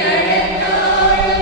நடந்தாலும்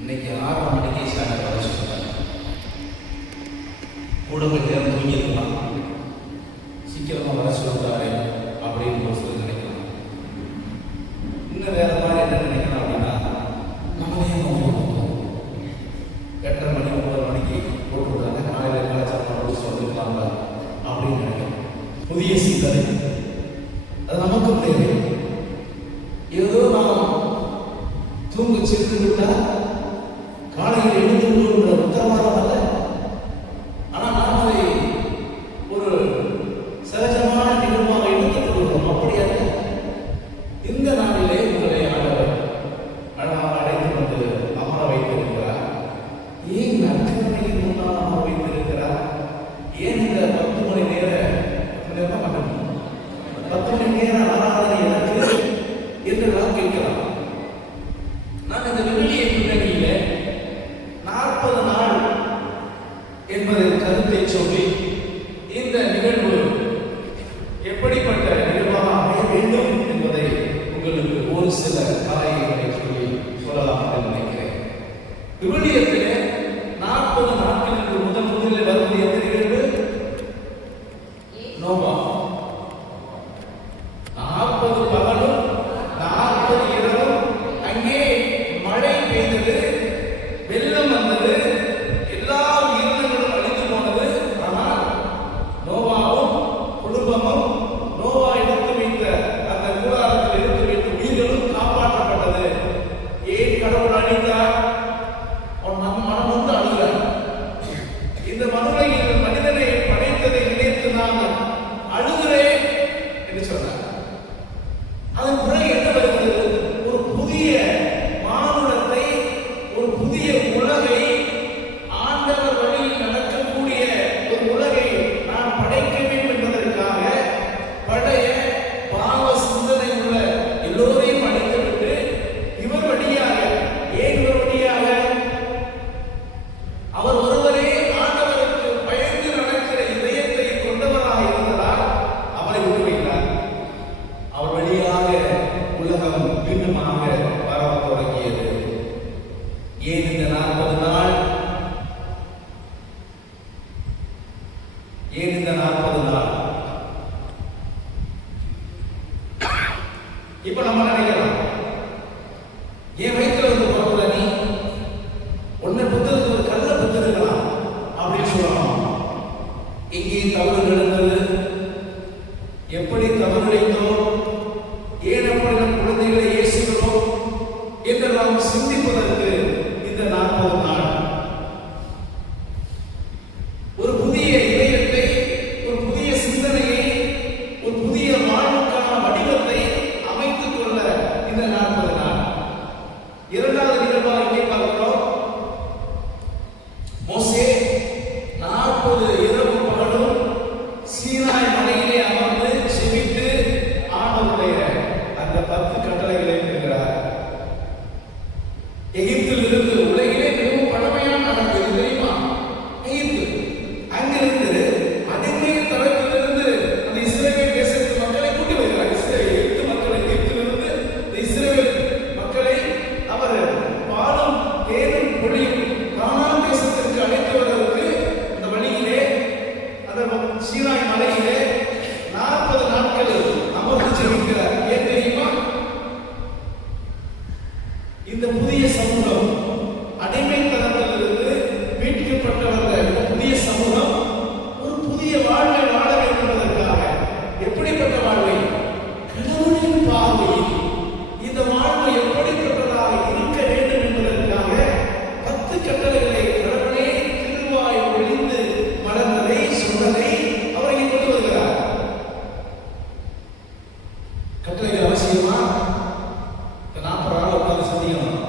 இன்னைக்கு 6 மணிக்கு சாயங்காலம் வர சொல்லுவாங்க. கூட போய் நேரம் தூங்கிடலாம், சீக்கிரமாக வர சொல்லுறாரு அப்படின்னு ஒரு சொல்லி நினைக்கலாம். இன்னும் வேற மாதிரி என்ன நினைக்கலாம் அப்படின்னா, நம்மளே 8:30 மணி 9 மணிக்கு போட்டுருக்காங்க, காலையில் கலாச்சாரம் முடிச்சு வந்துருக்காங்க அப்படின்னு நினைக்கலாம். புதிய சிந்தனை அது நமக்கும் தேவை. ஏதோ நாம் தூங்க சென்று விட்டால் காலையில் எழுந்து விடுகின்ற உத்தரவாதம் அல்ல. ஆனால் நாம் அதை ஒரு சகஜமான நிகழ்வாக எடுத்துக் கொள்கிறோம். அப்படி அல்ல. இந்த நாளிலே உங்களை ஆண்டவர் அழகாக அழைத்து வந்து அமர வைத்திருக்கிறார். ஏன் நற்கருணையின் முன்னால் அமர வைத்திருக்கிறார்? ஏன் இந்த 10 மணி நேர 10 மணி நேர ஆராதனை எனக்கு என்று நாம் கேட்கலாம். நான் இந்த விவிலிய பின்னணியில 40 நாள் என்பதன் கருத்தை சொல்லி இந்த நிகழ்வு எப்படிப்பட்ட நிகழ்வாக அமைய வேண்டும் என்பதை உங்களுக்கு ஒரு சில காரியங்களை சொல்லலாம் என்று நினைக்கிறேன். விவிலியத்திலே 40 நாட்களுக்கு முதலில் வருவது எந்த நிகழ்வு? நோவா. 40 பகலும் 40 இரவும் அங்கே மழை பெய்தது, வெள்ளம் வந்தது, எல்லா உயிரினங்களும் அழிந்து போனது. ஆனால் நோவாவும் குடும்பமும் நோவா எடுத்து வைத்த அந்த கூடாரத்தில் எடுத்து வைத்த உயிர்களும் காப்பாற்றப்பட்டது. ஏன் கடவுள் அழித்தார்? மனம் வந்து அழுகிறார். இந்த மனுவையில் மனிதனை படைத்ததை நினைத்து நான் அழுகிறேன் என்று சொன்னார். அதன் பிறகு என்ன வருகிறது? ஒரு புதிய மானுடத்தை, ஒரு புதிய உலகை, ஆண்டவர் வழியில் நடக்கக்கூடிய ஒரு உலகை நான் படைக்க வேண்டும் என்பதற்காக பழைய பாவ சிந்தனை உள்ள எல்லோரையும் அழைத்துவிட்டு இவர் வழியாக, ஏன் இவர் வழியாக? அவர் ஒருவரே ஆண்டவருக்கு பயந்து நடக்கிற இதயத்தை கொண்டவராக இருந்ததால் அவரை விட்டு வைத்தார். அவர் வழியாக உலகம் மீண்டுமாக பரவ தொடங்கியது. ஏன் இந்த 40 நாள்? ஏன் இந்த 40 நாள்? இப்ப நம்ம நினைக்கலாம், என் வயிற்றுல வந்து பிறகுல நீ ஒன்ன புத்தகத்துக்கு ஒரு கல்ல புத்தகம் அப்படின்னு சொல்லலாம். எங்கே தவறு நடந்தது? எப்படி தவறிழைத்தோம்? ஏன் அப்படி நம் குழந்தைகளை ஏசுகிறோம் என்று நாம் சிந்திப்பதற்கு இந்த 40 நாள் ஒரு புதிய இதயத்தை, ஒரு புதிய சிந்தனையை, ஒரு புதிய வாழ்வுக்கான வடிவத்தை அமைத்துக் கொள்ள இந்த 40 நாள். இரண்டாவது நிகழ்வாக இங்கே பார்க்கிறோம். மோசே 40 இரவு பகலும் சீனாய் மலையிலே அமர்ந்து செபித்து ஆண்டவருடைய அந்த 10 கட்டளைகளை பெறுகிறார். எகிப்தில் இருந்து உலகிலே மிகவும் பழமையான நாடு தெரியுமா? எகிப்து. அங்கிருந்து அடிமை தளத்திலிருந்து அந்த இஸ்ரவேல் தேசத்து மக்களை கூட்டி வருகிறார். எகிப்து மக்களை, எகிப்திலிருந்து இஸ்ரவேல் மக்களை அவர் பாலும் தேனும் பொழியும் கானான் தேசத்திற்கு அழைத்து வருவதற்கு அந்த வழியிலே அந்த சீனாய் மலையிலே 40 நாட்கள் அமர்ந்து ஜெபிக்கிறார். ஏன் தெரியுமா? இந்த புதிய சமூகம் அடிமைத்தனத்திலிருந்து மீட்கப்பட்டவர்கள், இந்த புதிய சமூகம் ஒரு புதிய வாழ்வை வாழ வேண்டும் என்பதற்காக. எப்படிப்பட்ட வாழ்வை? கடவுளின் பார்வையில் இந்த வாழ்வு எப்படிப்பட்டதாக இருக்க வேண்டும் என்பதற்காக 10 கட்டளைகளை கடவுளே திருவாய் ஒளிந்து மலர்ந்ததை சொன்னதை அவரை கொண்டு வருகிறார். கட்டளைகள் அவசியமா? 40 நாள் உட்கார்ந்து சந்திக்கணும்.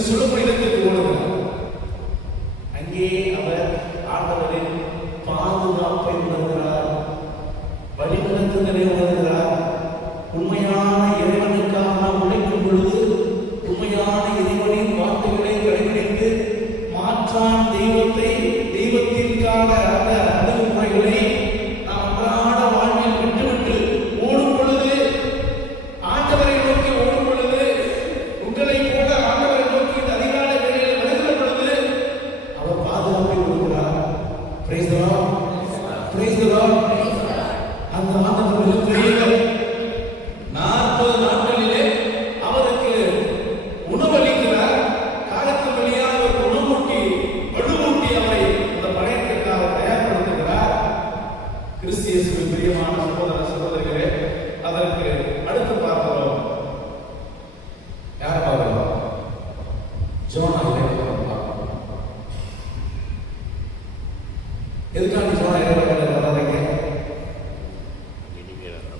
என்று சொல்லக்கூடிய இடத்திற்கு ஓடுகிறார். அங்கே அவர் ஆண்டவரின் பாதுகாப்பை உணர்கிறார், வழிநடத்துதலை உணர்கிறார். உண்மையான இறைவனுக்காக நாம் உழைக்கும் பொழுது உண்மையான இறைவனின் வார்த்தைகளை கடைபிடித்து மாற்றான் தெய்வத்திற்காக அந்த அணுகுமுறைகளை நாம் அன்றாட வாழ்வில் விட்டுவிட்டு ஓடும் பொழுது, ஆண்டவரை நோக்கி ஓடும் பொழுது, உங்களை போல ஆண்டவரை நோக்கி இந்த அதிகாலை வேளையில் வருகிற பொழுது அவர் பாதுகாப்பை கொடுக்கிறார். Praise the Lord, praise the Lord. அந்த ஆண்டவர் மிகப்பெரியவர். 40 நாட்களிலே அவருக்கு உணவளிக்கிறார். காலத்தின் வழியாக அவருக்கு உணவூட்டி வலுவூட்டி அவரை அந்த படைப்பிற்காக தயார்படுத்துகிறார். கிறிஸ்தியேசுவின் பிரியமான சகோதர சகோதரிகளே, அதற்கு அடுத்து பார்க்கிறோம். யார் பார்க்கிறோம்? ஜோனா இறைவனை பார்க்கிறோம். எதுக்காக ஜோனா இறைவனை வர்றாங்க?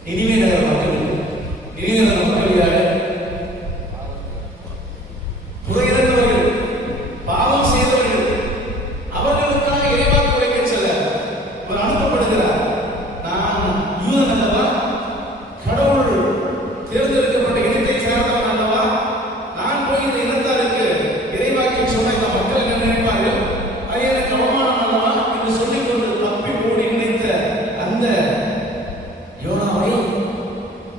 நினிவே நகர மக்கள், நினிவே நகர மக்கள் யாரு? புதையிறந்தவர்கள், பாவம் செய்தவர்கள். அவர்களுக்காக இறைவாக்கு உரைக்க செல்ல அவர் அனுப்பப்படுகிறார். நான் யூதன் அல்லவா, கடவுள் தேர்ந்தெடுக்கப்பட்ட இனத்தை சேர்ந்தவன் அல்லவா, நான் போய் இந்த இனத்தாருக்கு இறைவாக்கை சொன்ன இந்த மக்கள் என்ன நினைப்பார்கள்? அது எனக்கு அவமானம் அல்லவா என்று சொல்லிக்கொண்டு தப்பி ஓடி நினைத்த அந்த யோனாவை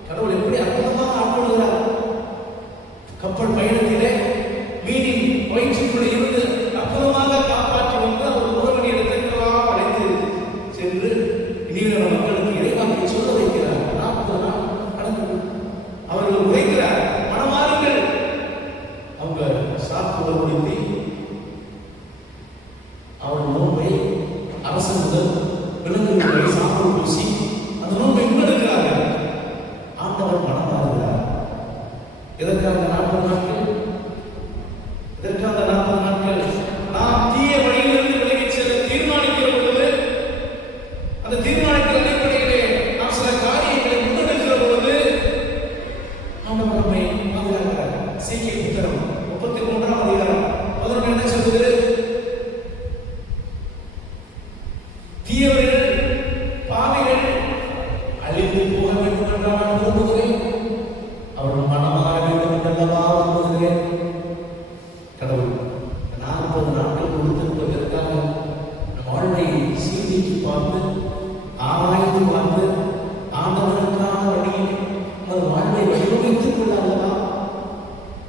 கடவுள் எப்படி அற்புதமாக ஆட்கொள்கிறார். கப்பல் பயணத்திலே மீனின் வயிற்றுக்குள்ளே இருந்து அற்புதமாக காப்பாற்றி வந்து அவர் உறவனை இடத்திற்கெல்லாம் அழைத்து சென்று நினிவே மக்களுக்கு இறைவாக்கை சொல்ல வைக்கிறார். 40 நாள் நடந்தது. அவர்கள் உரைக்கிறார், மனமாறுங்கள். அவங்க சாப்பிட முடித்து அவர் நோன்பை அரசு முதல் விலங்குகளை சாப்பிட பூசி அந்த நோன்பை முன்னெடுக்கிறார்கள். ஆண்டவர் மனமாறுகிறார். எதற்காக 40 நாட்கள்? இதற்காக 40 நாட்கள் நாம் தீய வழியிலிருந்து விலகிச் செல்ல தீர்மானிக்கிற பொழுது, அந்த தீர்மானத்தின் அடிப்படையிலே நாம் சில காரியங்களை முன்னெடுக்கிற பொழுது ஆண்டவர் நம்மை பாதுகாக்கிறார். சீக்கிய புத்தகம் 33ஆம் அதிகாரம் 11 என்ன சொல்லுது? தீயவர்கள் பாவிகள் அழிந்து போக வேண்டும் என்றால் நான் விரும்புகிறேன், அவர்கள் மனமாற வேண்டும் என்றல்லவா விரும்புகிறேன். கடவுள் 40 நாட்கள் கொடுத்திருப்பதற்காக நம் வாழ்வை சீர்தூக்கி பார்த்து ஆராய்ந்து பார்த்து ஆண்டவருக்கான வழியில் நமது வாழ்வை வடிவமைத்துக் கொள்ள அல்லவா.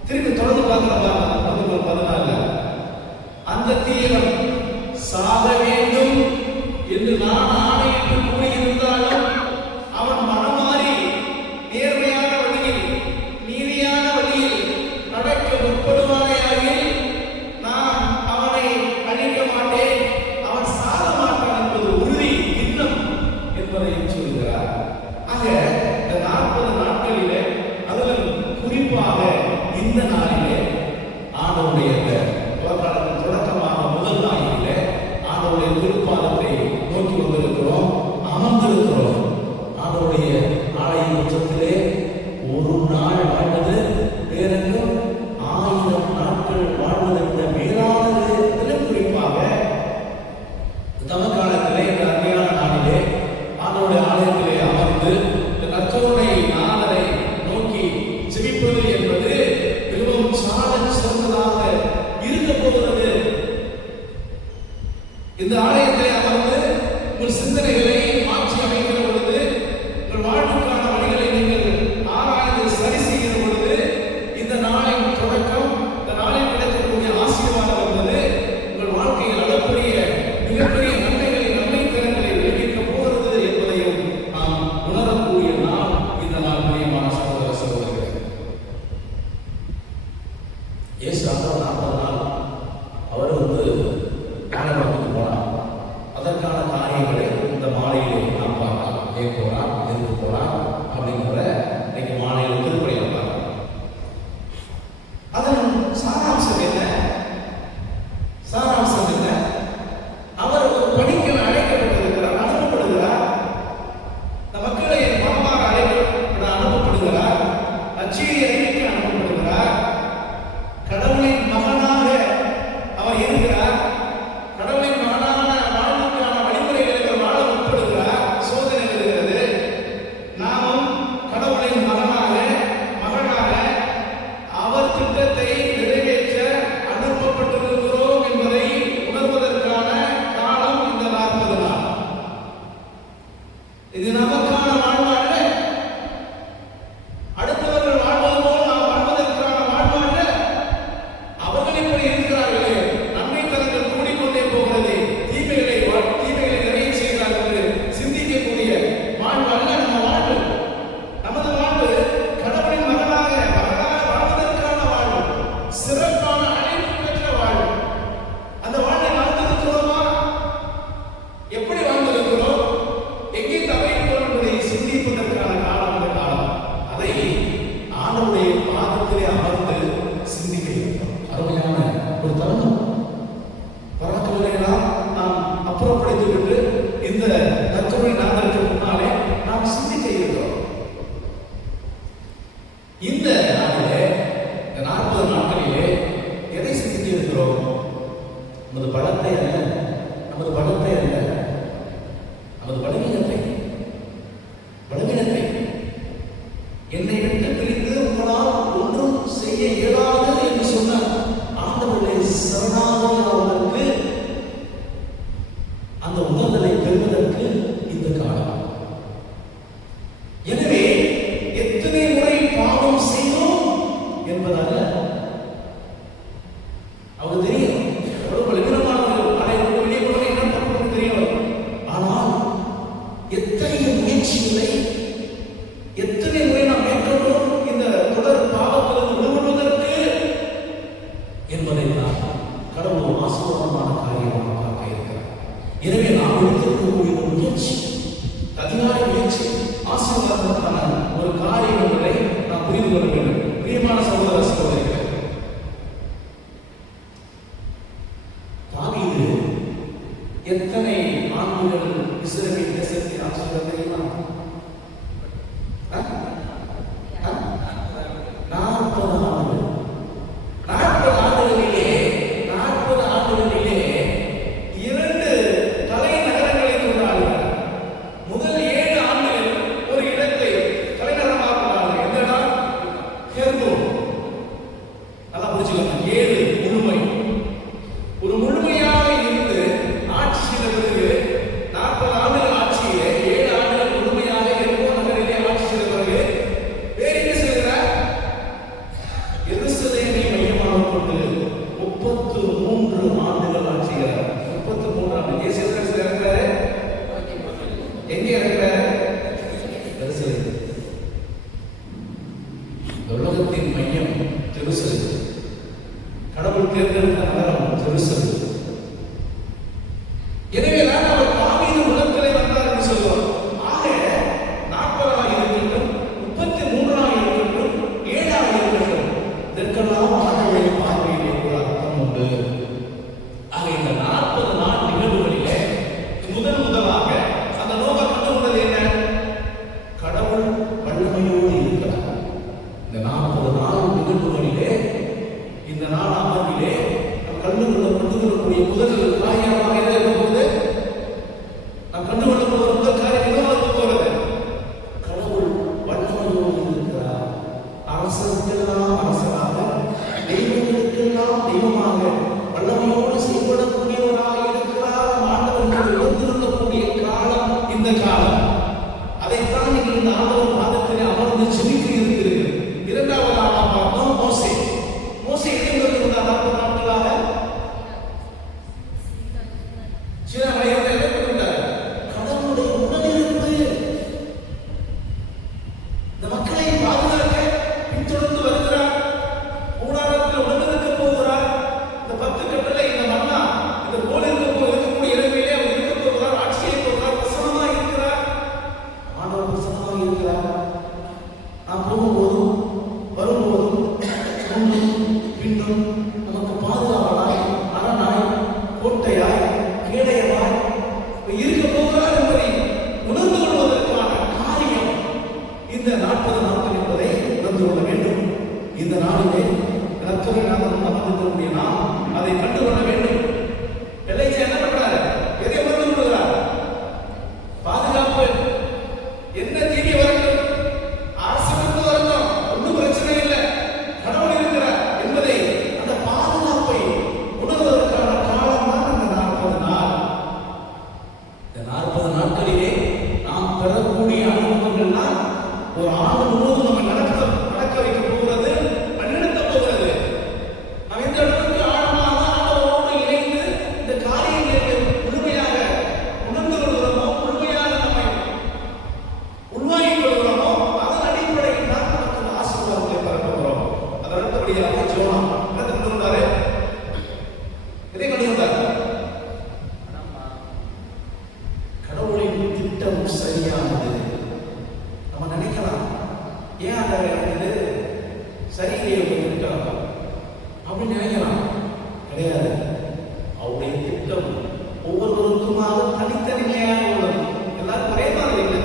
திரும்பி தொடர்ந்து பார்க்கிறதா 14 அந்த தீயவன் சாக வேண்டும் என்று நான் ஆணையிட்டு கூறியிருந்தாலும் அவன் மனமாறி நேர்மையான வழியில் நீதியான வழியில் நடக்க முற்படுவானேயாகில் நான் அவனை அழிக்க மாட்டேன், அவன் சாக மாட்டான் என்பது உறுதி இன்னும் என்பதையும் சொல்கிறார். ஆக இந்த 40 நாட்களிலே, அதில் குறிப்பாக இந்த நாளிலே ஆண்டவருடைய காலத்தின் தொடக்கமாக முதல் நாளிலே ஆண்டவருடைய திருப்பாதத்தை நோக்கி வந்திருக்கிறோம், அமர்ந்திருக்கிறோம். ஆண்டவருடைய ஆலய உச்சத்திலே ஒரு நாள் வாழ்வது வேறெங்கும் 1000 நாட்கள் வாழ்வதற்கு மேலானது. இதிலும் குறிப்பாக தமக்காலத்திலே இந்த அருமையான நாளிலே ஆண்டவருடைய ஆலயத்திலே அமர்ந்து இந்த கர்த்தருடைய நாதரை நோக்கி ஜெபிப்பது என்பது மிகவும் சாலச் சிறந்ததாக இருக்க போகிறது. இந்த ஆலயத்திலே அமர்ந்து உங்கள் சிந்தனைகளை மாற்றி அமைக்கிற பொழுது, உங்கள் வாழ்வுக்கான வழிகளை நீங்கள் ஆராய்ந்து சரி செய்கிற பொழுது, இந்த நாளின் தொடக்கம், இந்த நாளில் கிடைக்கக்கூடிய ஆசீர்வாதம் என்பது உங்கள் வாழ்க்கையில் அளப்பரிய மிகப்பெரிய நன்மைகளை நன்மை திறன்களை விளைவிக்க போகிறது என்பதையும் நாம் உணரக்கூடிய நாள் இந்த நாள். பிரியமான சகோதர சகோதரிகளே, இயேசு 40 நாள் அவர் ஞானத்துக்கு போனார். அதற்கான காரியங்களை இந்த மாலையிலே நாம் பார்க்கலாம். ஏன் போறான், எதுக்கு போறான் அப்படிங்கிற இன்னைக்கு மாலையில் திருப்பணியில் பார்க்கலாம். அதன் சாராம்சம் என்ன? சாராம்சம் என்ன? அவர் ஒரு பணிக்கு அழைக்கப்பட்டிருக்கிறார், அனுப்பப்படுகிறார். இந்த மக்களை மனமாற அனுப்பப்படுகிறார். நற்செய்தி அறிவிக்க அனுப்பப்படுகிறார். கடவுளின் மகன் அருமையான ஒரு தருணம். பராக்குகளையெல்லாம் நாம் அப்புறப்படுத்திவிட்டு இந்த கர்த்தருடைய நாமத்திற்கு முன்னாலே நாம் சிந்திக்க இருக்கிறோம். இந்த நாளிலே, இந்த 40 நாட்களிலே எதை சிந்திக்க இருக்கிறோம்? நமது பலத்தை அல்ல, நமது பலத்தை அல்ல, நமது பலவீனத்தை. என்னை விட்டு பிரிந்து உங்களால் ஒன்றும் செய்ய இயலாது என்று சொன்ன ஆண்டவருடைய சரணாகதிக்கு அந்த உணர்தலை பெறுவதற்கு இந்த காலம். எனவே எத்தனை முறை பாவம் செய்தோம் என்பதாக அவருக்கு தெரியும். எவ்வளவு பலவீனமானவர்கள், அனைவரும் வெளியே போன என்ன தப்பு தெரியும். ஆனால் எத்தனை முயற்சிகளை, எத்தனை முறை நாம் மேற்கொண்டோம் இந்த தொடர் பாவத்திலிருந்து விடுபடுவதற்கு என்பதை தான் கடவுள் ஆசீர்வாதமான காரியமாக பார்க்க இருக்கிறார். எனவே நாம் எடுத்திருக்கக்கூடிய ஒரு முயற்சி, அதிகார முயற்சி, ஆசீர்வாதமான ஒரு காரியம் என்பதை நாம் புரிந்து கொள்ள வேண்டும். பிரியமான சகோதர சகோதரிகள், தாவீது எத்தனை ஆண்டுகள் இஸ்ரவேல் தேசத்தை ஆட்சி தெரியுமா? 40 ஆண்டுகளிலே 2 தலைநகரங்களை கொண்டார்கள். முதல் 7 ஆண்டுகள் ஒரு இடத்தை தலைநகரமாக கொண்டார்கள். எந்த இடம்? ஹெர்மோன். நல்லா புரிஞ்சுக்கோங்க. 7 முழுமை, ஒரு முழுமையாக இருந்து ஆட்சி செய்த பிறகு 40 ஆண்டுகள் ஆட்சியிலே 7 ஆண்டுகள் முழுமையாக ஹெர்மோன் நகரிலே ஆட்சி செய்த பிறகு வேறு என்ன செய்கிறார்? எருசலேமை மையமாக கொண்டு 33 ஆண்டுகள் ஆட்சி செய்கிறார். 33 ஆண்டு. இயேசு இருக்கிறாரு. எங்கே இருக்கிறார்? எருசலேம். உலகத்தின் மையம் ஜெருசலேம். கடவுள் தேர்ந்தெடுத்த நகரம் ஜெருசலேம். எனவே தான் அவர் தாவீது உலகத்திலே வந்தார் என்று சொல்லுவார். ஆக 40 இருக்கட்டும், 33 இருக்கட்டும், 7 இருக்கட்டும், இதற்கெல்லாம் ஆண்டவருடைய பார்வையிலே ஒரு அர்த்தம் உண்டு. ஆக இந்த 40 நாள் நிகழ்வுகளிலே முதலாக அந்த நோபா கண்டுகொண்டது என்ன? கடவுள் வல்லமையோடு இருக்கிறார். இந்த 40 நாள் நிகழ்வுகளிலே, இந்த நாள் அமர்விலே நாம் கண்டுகொள்ளக்கூடிய முதல் காரியமாக என்ன இருக்கும்போது, நாம் கண்டுகொள்ளக்கூடிய முதல் காரியம் என்னவாக இருக்க போகிறது? கடவுள் வல்லமையோடு இருக்கிறார். அரசருக்கெல்லாம் அரசராக, தெய்வங்களுக்கெல்லாம் தெய்வமாக வல்லமையோடு செயல்படக்கூடியவராக இருக்கிறார். ஆண்டவருக்கு உயர்ந்திருக்கக்கூடிய காலம் இந்த காலம். அதைத்தான் நீங்கள் இந்த ஆண்டவர் பாதத்திலே அமர்ந்து ஜெபிக்க இருக்கிறீர்கள். 2வது ஆளாக பார்த்தோம் மோசே. மோசே எங்கே இருந்தார் 40 நாட்களாக? கிடையாது. அவருடைய திட்டம் ஒவ்வொருவருக்குமாக தனித்தனிமையாக உள்ளது. எல்லாரும் ஒரே மாதிரி இல்லை.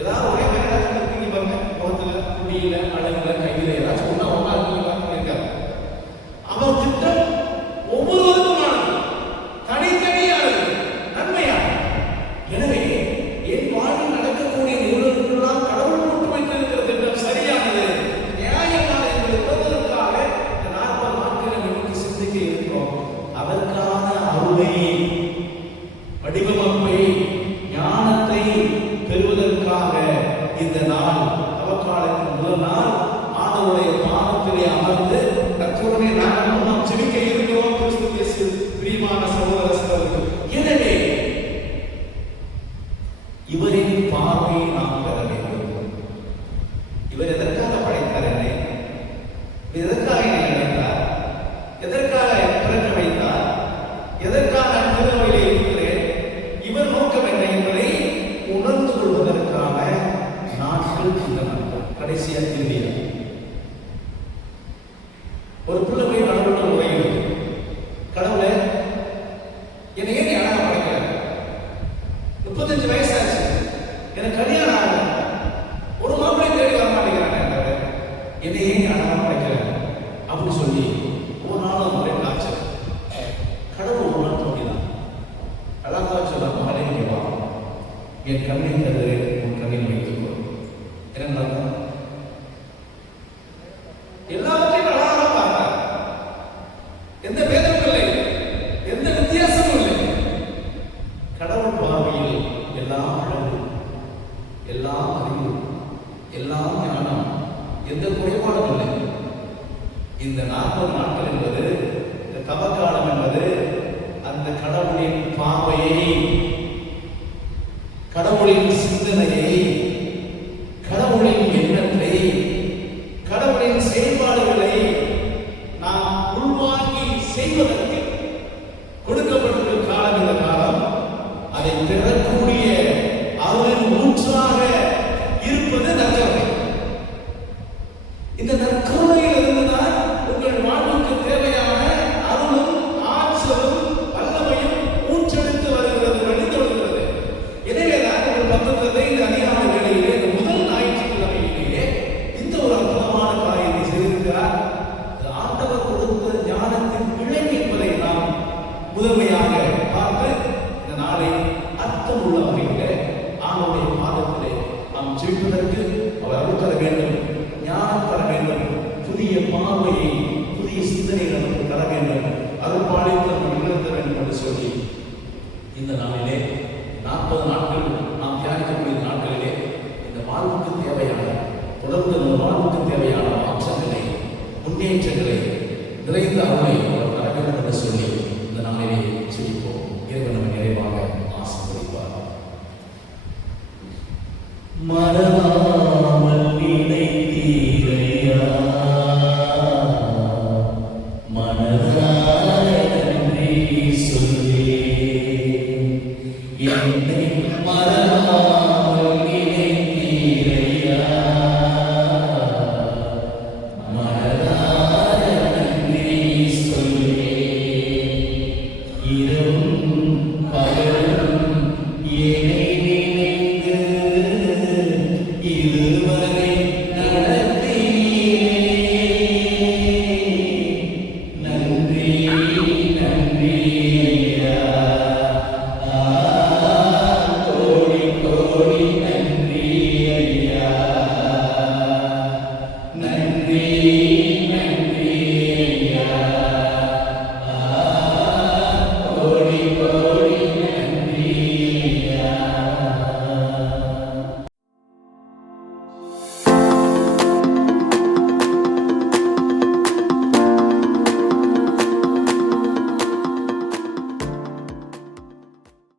ஏதாவது ஒரே மாதிரி ஏதாச்சும் இருக்கீங்க பாருங்க, முகத்துல, குடியில, அழகுல, கையில ஏதாச்சும் ஒன்றா ஒன்றா இருக்காங்க. அவர் திட்டம் ஒவ்வொருவருக்குமானது, தனித்தனியானது, நன்மையானது. எனவே என் வாழ்வில் நடக்கக்கூடிய நிகழ்வுகளெல்லாம் கடவுள் போட்டு வைத்திருக்கிற திட்டம் சரியானது, நியாயமானது என்று உணர்வதற்காக இந்த 40 நாட்களை நமக்கு சிந்திக்க இருக்கிறோம். அதற்கான அருளையை, வடிவமைப்பை, ஞானத்தை பெறுவதற்காக இந்த நாள் தவக்காலத்தின் முதல் நாள் ஆண்டவருடைய பாதத்திலே அமர்ந்து கர்த்தருடைய நாமம் நாம் ஜெபிக்க இருக்கிறோம். கிறிஸ்து இயேசு பிரியமான சகோதர சகோதரிகள், எனவே இவரின் பார்வையை நாம் பெற வேண்டும். இவர் எதற்காக படைத்தார்? என்னை எதற்காக என்னை அழைத்தார்? எதற்காக பிறக்க வைத்தார்? எதற்காக திருவையிலே இருக்கிறேன்? இவர் நோக்கம் என்ன என்பதை உணர்ந்து கொள்வதற்கான நாட்கள் இந்த நாட்கள். கடைசியா இறுதியா ஒரு பிள்ளை போய் கடவுள்கிட்ட உரையிடுது, கடவுளை என்னை ஏன் அழகா படைக்கிற? 35 வயசாச்சு, எனக்கு கல்யாணம் ஆகல, ஒரு மாப்பிளை தேடி வர மாட்டேங்கிறாங்க, என்னை ஏன் அழகா படைக்கிற அப்படின்னு சொல்லி ஒரு நாளும் முறை காய்ச்சல். கடவுள் ஒரு நாள் தோண்டினான், அழகா சொல்ல மகளே நீ வா, என் கண்ணை தருகிறே, உன் கண்ணில் வைத்துக்கோ. என்ன நடக்கும்? எல்லாவற்றையும் அழகாக பார்த்தார். எந்த பேதமும் இல்லை, எந்த வித்தியாசமும் இல்லை. கடவுள் பார்வையில் எல்லாம் அழகு, எல்லாம் அறிவு, எல்லாம் ஞானம், எந்த குறைபாடும் இல்லை. இந்த 40 நாட்கள் என்பது, இந்த தவக்காலம் என்பது அந்த கடவுளின் பார்வையை, கடவுளின் சிந்தனையை, கடவுளின் எண்ணத்தை, கடவுளின் செயல்பாடுகளை நாம் உள்வாங்கி செய்வதற்கு கொடுக்கப்பட்டிருக்கும் காலம் இந்த காலம். அதை பெறக்கூடிய அவரின் ஊற்றாக இருப்பது நற்கருணை. இந்த நற்கருணையில் இருந்துதான் உங்கள் வாழ்வுக்கு தேவையான அருளும் ஆற்றலும் வல்லமையும் ஊற்றெடுத்து வருகிறது, வழிந்து வருகிறது. எனவேதான் ஒரு பக்கத்தை இந்த அதிகார வேளையிலே, இந்த முதல் ஞாயிற்றுக்கிழமையிலேயே இந்த ஒரு அற்புதமான காரியத்தை செய்திருக்கிறார். ஆண்டவர் கொடுத்த ஞானத்தின் விளைவு என்பதை நாம் முதன்மையாக பார்த்து இந்த நாளை அர்த்தம் உள்ள வகையிலே ஆண்டவருடைய பாதத்திலே நாம் ஜெபிப்பதற்கு அவர் அருள் தர வேண்டும், ஞானம் தர வேண்டும், புதிய பார்வையை, புதிய சிந்தனை நமக்கு தர வேண்டும், அருள்பாலித்து நம்ம நிகழ்த்த வேண்டும் என்று சொல்லி இந்த நாளிலே 40 நாட்கள் நாம் தியானிக்கக்கூடிய நாட்களிலே இந்த வாழ்வுக்கு தேவையான, தொடர்ந்து நம்ம வாழ்வுக்கு தேவையான மாற்றங்களை, முன்னேற்றங்களை, நிறைந்த அருளை அவர் தர வேண்டும் என்று சொல்லி இந்த நாளிலே ஜெபிப்போம். இறைவன் நம்மை நிறைவாக ஆசீர்வதிப்பார். மரணம்